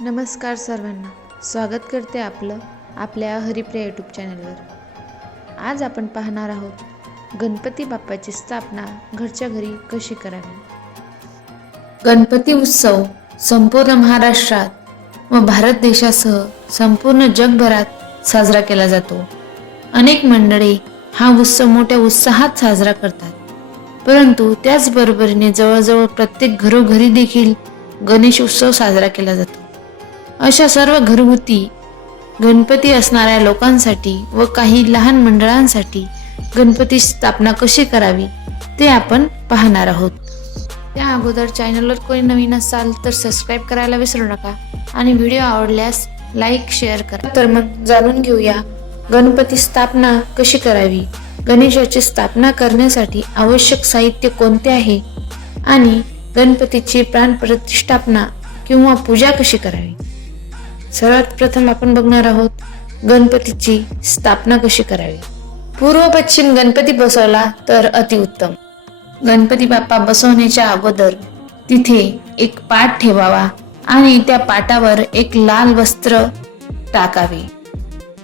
नमस्कार सर्वांना. स्वागत करते आपलं आपल्या हरिप्रिया यूट्यूब चॅनलवर आज आपण पाहणार आहोत गणपती बाप्पाची स्थापना घरच्या घरी कशी करावी? गणपती उत्सव संपूर्ण महाराष्ट्रात व भारत देशासह संपूर्ण जगभरात साजरा केला जातो. अनेक मंडळी हा उत्सव मोठ्या उत्साहात साजरा करतात. परंतु त्याचबरोबरीने जवळजवळ प्रत्येक घरोघरी देखील गणेश उत्सव साजरा केला जातो. अशा सर्व घरगुती गणपती असणाऱ्या लोकांसाठी व काही लहान मंडळांसाठी गणपती स्थापना कशी करावी ते आपण पाहणार आहोत. त्या अगोदर चॅनलवर कोणी नवीन असाल तर सबस्क्राईब करायला विसरू नका आणि व्हिडिओ आवडल्यास लाईक शेअर करा. तर मग जाणून घेऊया गणपती स्थापना कशी करावी? गणेशाची स्थापना करण्यासाठी आवश्यक साहित्य कोणते आहे? आणि गणपतीची प्राणप्रतिष्ठापना किंवा पूजा कशी करावी? सर्वात प्रथम आपण बघणार आहोत गणपतीची स्थापना कशी करावी? पूर्व पश्चिम गणपती बसवला तर अतिउत्तम गणपती बाप्पा बसवण्याच्या अगोदर तिथे एक पाट ठेवावा आणि त्या पाटावर एक लाल वस्त्र टाकावे.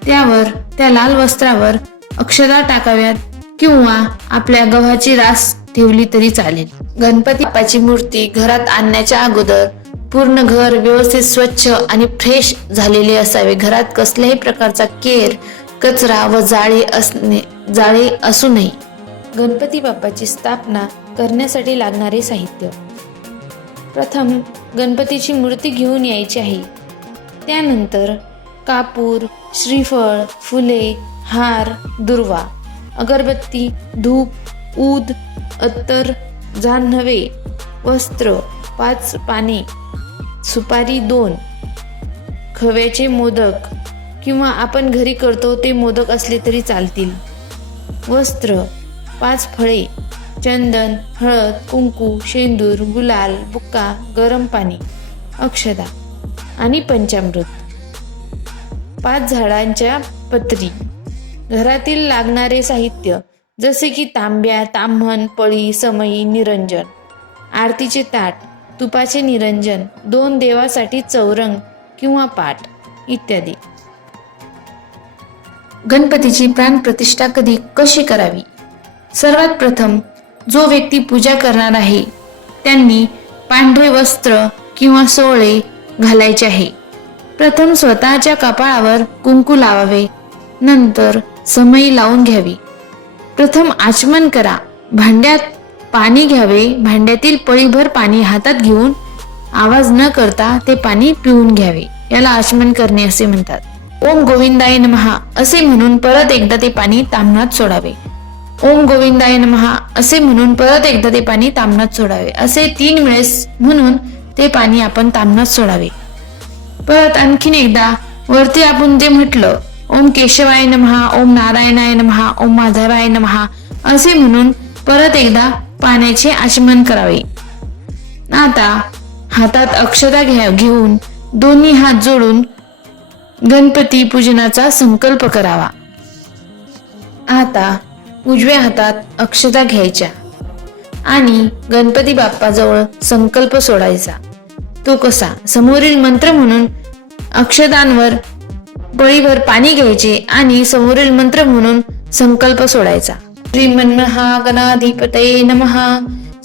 त्यावर त्या लाल वस्त्रावर अक्षरा टाकाव्यात किंवा आपल्या गव्हाची रास ठेवली तरी चालेल. गणपती बाप्पाची मूर्ती घरात आणण्याच्या अगोदर पूर्ण घर व्यवस्थित स्वच्छ आणि फ्रेश झालेले असावे. घरात कसल्याही प्रकारचा केर कचरा व जाळे असणे जाळे असू नये. गणपती बाप्पाची स्थापना करण्यासाठी लागणारे साहित्य. प्रथम गणपतीची मूर्ती घेऊन यायची आहे. त्यानंतर कापूर श्रीफळ फुले हार दुर्वा अगरबत्ती धूप ऊद अत्तर जान्हवे वस्त्र पाच पाने सुपारी दोन. खव्याचे मोदक किंवा आपण घरी करतो ते मोदक असले तरी चालतील. वस्त्र पाच फळे चंदन हळद कुंकू शेंदूर गुलाल बुक्का गरम पाणी अक्षदा आणि पंचामृत. पाच झाडांच्या पत्री. घरातील लागणारे साहित्य जसे की तांब्या ताम्हण पळी समई निरंजन. आरतीचे ताट तुपाचे निरंजन दोन देवासाठी चौरंग किंवा पाठ इत्यादी. गणपतीची प्राणप्रतिष्ठा कधी कशी करावी? सर्वात प्रथम जो व्यक्ती पूजा करणार आहे त्यांनी पांढरे वस्त्र किंवा सोळे घालायचे आहे. प्रथम स्वतःच्या कपाळावर कुंकू लावावे नंतर समयी लावून घ्यावी. प्रथम आचमन करा भांड्यात पाणी घ्यावे भांड्यातील पळीभर पाणी हातात घेऊन आवाज न करता ते पाणी पिऊन घ्यावे. याला आचमन करणे असे म्हणतात. ओम गोविंदाय नमहा असे म्हणून परत एकदा ते पाणी तामणात सोडावे. ओम गोविंदाय नमहा असे म्हणून परत एकदा ते पाणी तामणात सोडावे. असे तीन वेळेस म्हणून ते पाणी आपण तामणात सोडावे. परत आणखीन एकदा वरती आपण जे म्हटलं ओम केशवाय नमहा ओम नारायणाय नमहा ओम माधवाय नमहा असे म्हणून परत एकदा पाण्याचे आचमन करावे. आता हातात अक्षता घ्या घेऊन दोन्ही हात जोडून गणपती पूजनाचा संकल्प करावा. आता उजव्या हातात अक्षता घ्यायच्या आणि गणपती बाप्पाजवळ संकल्प सोडायचा. तो कसा? समोरील मंत्र म्हणून अक्षदांवर बळीभर पाणी घ्यायचे आणि समोरील मंत्र म्हणून संकल्प सोडायचा. श्रीमन्महागणाधिपतये नमः।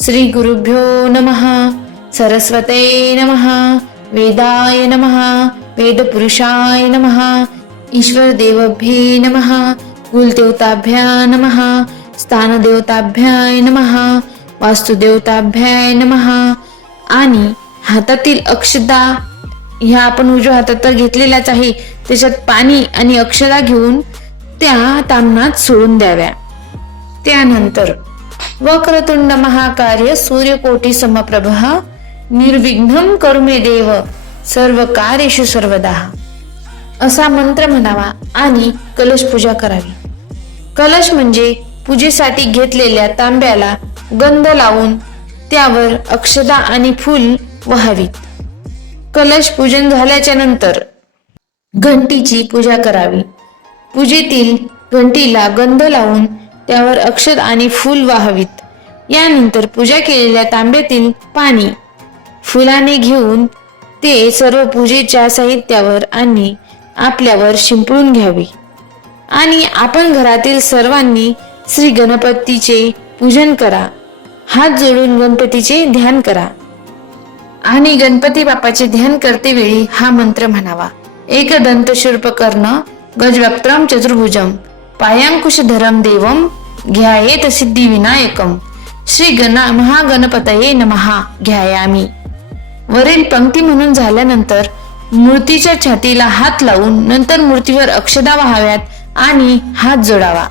श्री गुरुभ्यो नमः। सरस्वते नमः। वेदाय नमः। वेदपुरुषाय नमः। ईश्वरदेवभ्ये नमः। कुलदेवताभ्या नमः। स्थानदेवताभ्याय नमः। वास्तुदेवताभ्याय नमः। आणि हातातील अक्षदा ह्या आपण उजव्या हातात तर घेतलेल्याच आहे त्याच्यात पाणी आणि अक्षदा घेऊन त्या तामणात सोडून द्याव्या. त्यानंतर वक्रतुंड महाकार्य सूर्यकोटी समप्रभ निर्विघ्नम करुमे देव सर्व कार्येषु सर्वदा. असा मंत्र म्हणावा आणि कलश पूजा करावी. कलश म्हणजे पूजेसाठी घेतलेल्या तांब्याला गंध लावून त्यावर अक्षदा आणि फूल वहावीत. कलश पूजन झाल्याच्यानंतर घंटीची पूजा करावी. पूजेतील घंटीला गंध लावून त्यावर अक्षत आणि फूल वाहावीत. यानंतर पूजा केलेल्या तांब्यातील पाणी फुलाने घेऊन ते सर्व पूजेच्या साहित्यावर आणि आपल्यावर शिंपडून घ्यावे. आणि आपण घरातील सर्वांनी श्री गणपतीचे पूजन करा. हात जोडून गणपतीचे ध्यान करा. आणि गणपती बाप्पाचे ध्यान करते वेळी हा मंत्र म्हणावा. एकदंत कर्ण गजवक्त्रम चतुर्भुजम. पायांकुशधरम देवम घ्यायेत सिद्धी विनायकम श्री गणा महागणपतये नमहा घ्यायामी। वरील पंक्ती म्हणून झाल्यानंतर मूर्तीच्या छातीला हात लावून नंतर मूर्तीवर अक्षदा व्हाव्यात आणि हात जोडावा.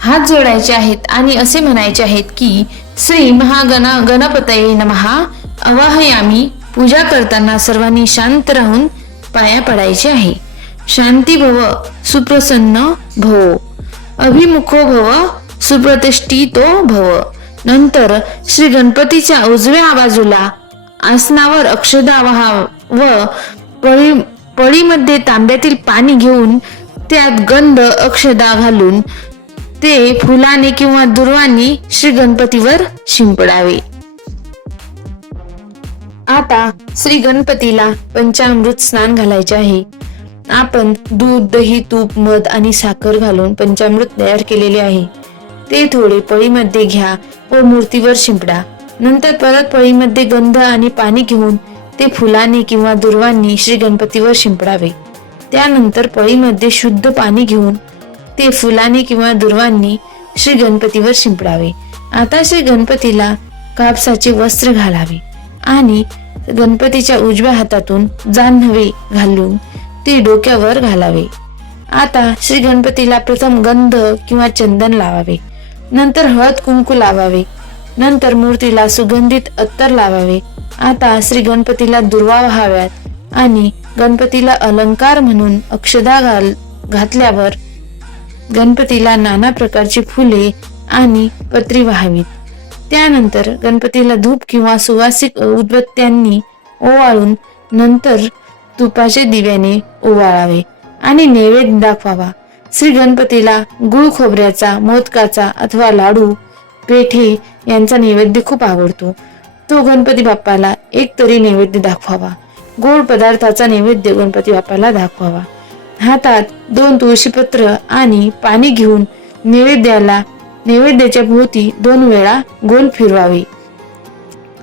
हात जोडायचे आहेत आणि असे म्हणायचे आहेत की श्री महागणा गणपतये नमहा अवाहयामी. पूजा करताना सर्वांनी शांत राहून पाया पडायचे आहे. शांती भव सुप्रसन्न भव. अभिमुखो भव सुप्रतिष्ठितो भव. नंतर श्री गणपतीच्या उजव्या बाजूला आसनावर अक्षदा व पळी पळीमध्ये तांब्यातील पाणी घेऊन त्यात गंध अक्षदा घालून ते फुलाने किंवा दुर्वानी श्री गणपतीवर शिंपडावे. आता श्री गणपतीला पंचामृत स्नान घालायचे आहे. आपण दूध दही तूप मध आणि साखर घालून पंचामृत तयार केलेले आहे. ते थोडे पळीमध्ये घ्या व मूर्तीवर शिंपडा. नंतर परत पळीमध्ये गंध आणि पाणी घेऊन ते फुलाने किंवा दुर्वांनी श्री गणपतीवर शिंपडावे. त्यानंतर पळीमध्ये शुद्ध पाणी घेऊन ते फुलाने किंवा दुर्वांनी श्री गणपतीवर शिंपडावे. आता श्री गणपतीला कापसाचे वस्त्र घालावे आणि गणपतीच्या उजव्या हातातून जान्हवे घालून ती डोक्यावर घालावे. आता श्री गणपतीला प्रथम गंध किंवा चंदन लावावे. नंतर हळद कुंकू लावावे. नंतर मूर्तीला सुगंधित अत्तर लावावे. आता श्री गणपतीला दुर्वा व्हाव्यात आणि गणपतीला अलंकार म्हणून अक्षदा घाल घातल्यावर गणपतीला नाना प्रकारची फुले आणि पत्री व्हावीत. त्यानंतर गणपतीला धूप किंवा सुवासिक उदबत्त्यांनी ओवाळून नंतर तुपाचे दिव्याने ओवाळावे आणि नैवेद्य दाखवावा. श्री गणपतीला गुळ खोबऱ्याचा मोदकाचा अथवा लाडू पेठे यांचा नैवेद्य खूप आवडतो. तो गणपती बाप्पाला एक तरी नैवेद्य दाखवावा. गोड पदार्थाचा नैवेद्य गणपती बाप्पाला दाखवावा. हातात दोन तुळशीपत्र आणि पाणी घेऊन नैवेद्याला नैवेद्याच्या भोवती दोन वेळा गोल फिरवावे.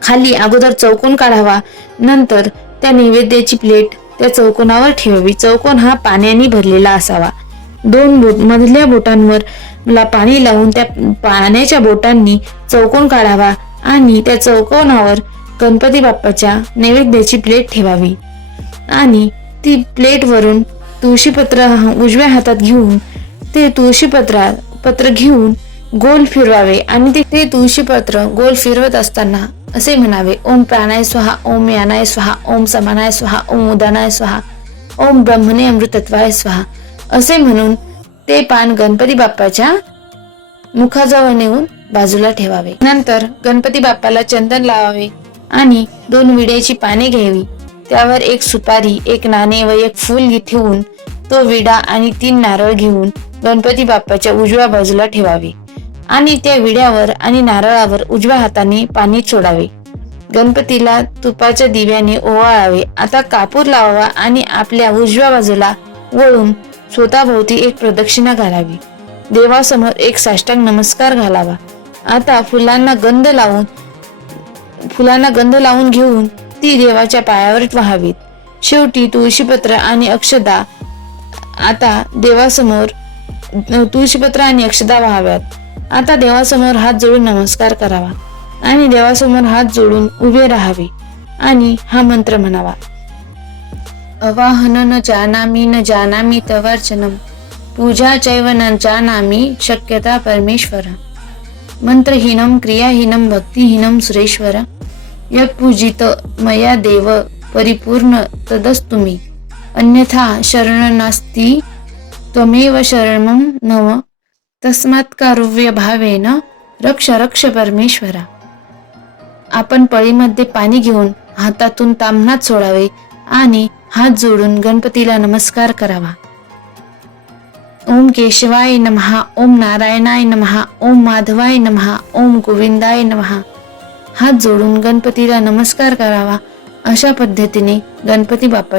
खाली अगोदर चौकोन काढावा नंतर त्या नैवेद्याची प्लेट त्या चौकोनावर ठेवावी. चौकोन हा पाण्याने भरलेला असावा. दोन बोट मधल्या बोटांवर ला पाणी लावून त्या पाण्याच्या बोटांनी चौकोन काढावा आणि त्या चौकोनावर गणपती बाप्पाच्या नैवेद्याची प्लेट ठेवावी. आणि ती प्लेटवरून तुळशीपत्र उजव्या हातात घेऊन ते तुळशीपत्रा पत्र घेऊन गोल फिरवावे आणि ते ते तुळशीपत्र गोल फिरवत असताना असे म्हणावे. ओम प्राणाय स्वाहा ओम यानाय स्वाहा ओम समानाय स्वाहा ओम उदानाय स्वाहा ओम ब्रह्मणे अमृतत्वाय स्वाहा. असे म्हणून ते पान गणपती बाप्पाच्या मुखाजवळ नेऊन बाजूला ठेवावे. नंतर गणपती बाप्पाला चंदन लावावे आणि दोन विड्याची पाने घ्यावी. त्यावर एक सुपारी एक नाणे व एक फूल ठेवून तो विडा आणि तीन नारळ घेऊन गणपती बाप्पाच्या उजव्या बाजूला ठेवावे. आणि त्या विड्यावर आणि नारळावर उजव्या हाताने पाणी सोडावे. गणपतीला तुपाच्या दिव्याने ओवाळावे. आता कापूर लावावा आणि आपल्या उजव्या बाजूला वळून स्वतःभोवती एक प्रदक्षिणा घालावी. देवासमोर एक साष्टांग नमस्कार घालावा. आता फुलांना गंध लावून फुलांना गंध लावून घेऊन ती देवाच्या पायावर व्हावीत. शेवटी तुळशीपत्र आणि अक्षदा आता देवासमोर तुळशीपत्र आणि अक्षदा व्हाव्यात. आता देवासमोर हात जोडून नमस्कार करावा आणि देवासमोर हात जोडून उभे राहावे आणि हा मंत्र म्हणावा. अवाहन न जानामी न जानामी तवर्चनम पूजा चैव न जानामी शक्यता परमेश्वर. मंत्रहीनम क्रियाहीनम भक्तिहीनम सुरेश्वर. यत्पूजित मया देव परिपूर्ण तदस्तुमी अन्यथा शरण नास्ती त्वमेव शरणं नव. तस्मात् कारुव्य भावेन रक्ष रक्ष परमेश्वरा. आपण पळीमध्ये पाणी घेऊन हातातून तांबणात सोडावे आणि हात जोडून गणपतीला नमस्कार करावा. ओम केशवाय नमहा ओम नारायणाय नमहा ओम माधवाय नमहा ओम गोविंदाय नमहा. हात जोडून गणपतीला नमस्कार करावा अशा पद्धतीने गणपती बाप्पा